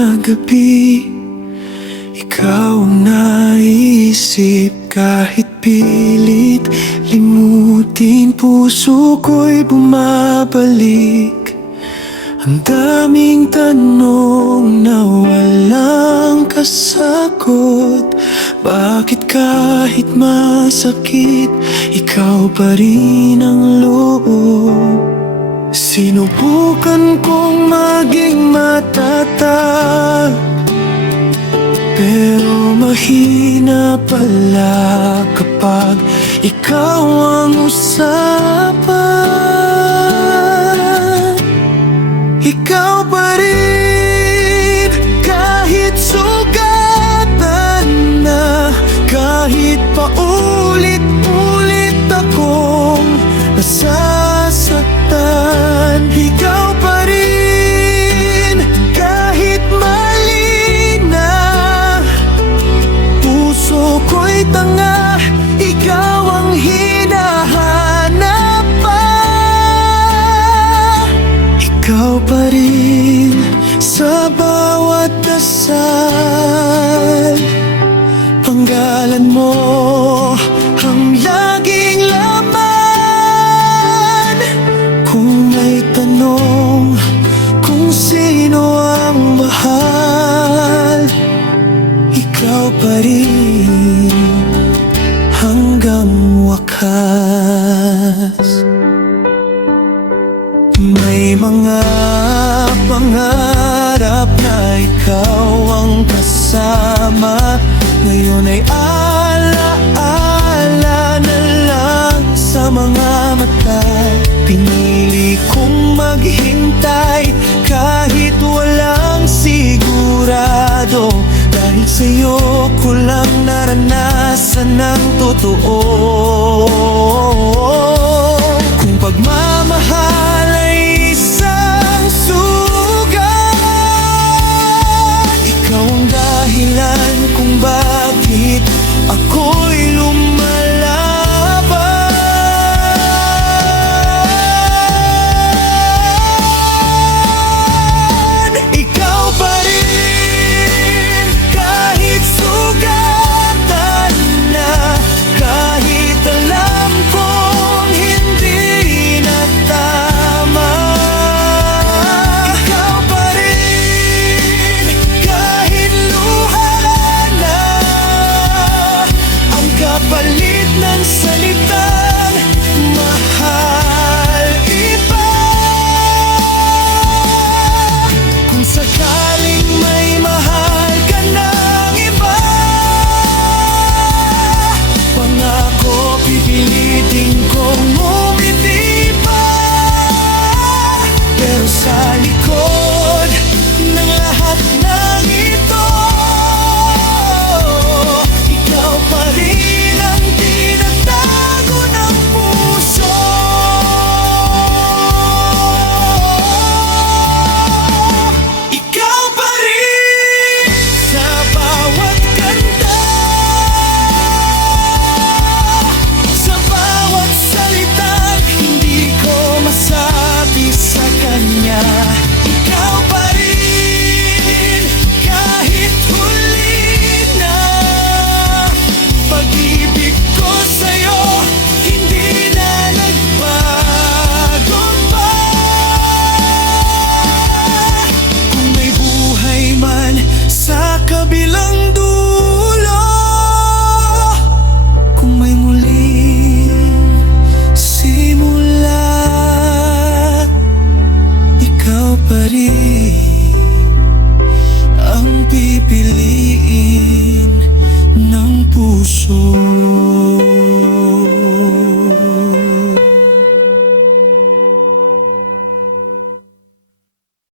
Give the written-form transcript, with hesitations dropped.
na gabi, ikaw ang naisip. Kahit pilit limutin, puso ko'y bumabalik. Ang daming tanong na walang kasagot. Bakit kahit masakit, ikaw pa rin ang loob? Sinubukan kong maging matatag, pero mahina pala kapag ikaw ang usapan. Ikaw pa rin, kahit sugatan na, kahit paulit-ulit akong nasasaktan. Ikaw pa rin, kahit mali na, puso ko'y tanga, ikaw ang hinahanap pa. Ikaw pa rin sa bawat dasal, panggalan mo ang laging laman. Kung may tanong kung sino ang mahal, ikaw pa rin hanggang wakas. May mga pangarap na ikaw ang kasama, ngayon ay alaala na lang sa mga mata. Pinili kong maghintay kahit walang sigurado, dahil sa'yo ko lang naranasan ng totoo. Kung pagmamahal ay isang sugat, ikaw ang dahilan kung bakit ako'y lumalaban. Ikaw pa rin, kahit sugatan na, kahit alam kong hindi na tama. Ikaw pa rin, kahit luha na ang kapalit ng salitang mahal. Iba, kung sakaling may mahal ka ng iba, pangako pipilitin kong umiti pa. Pero sa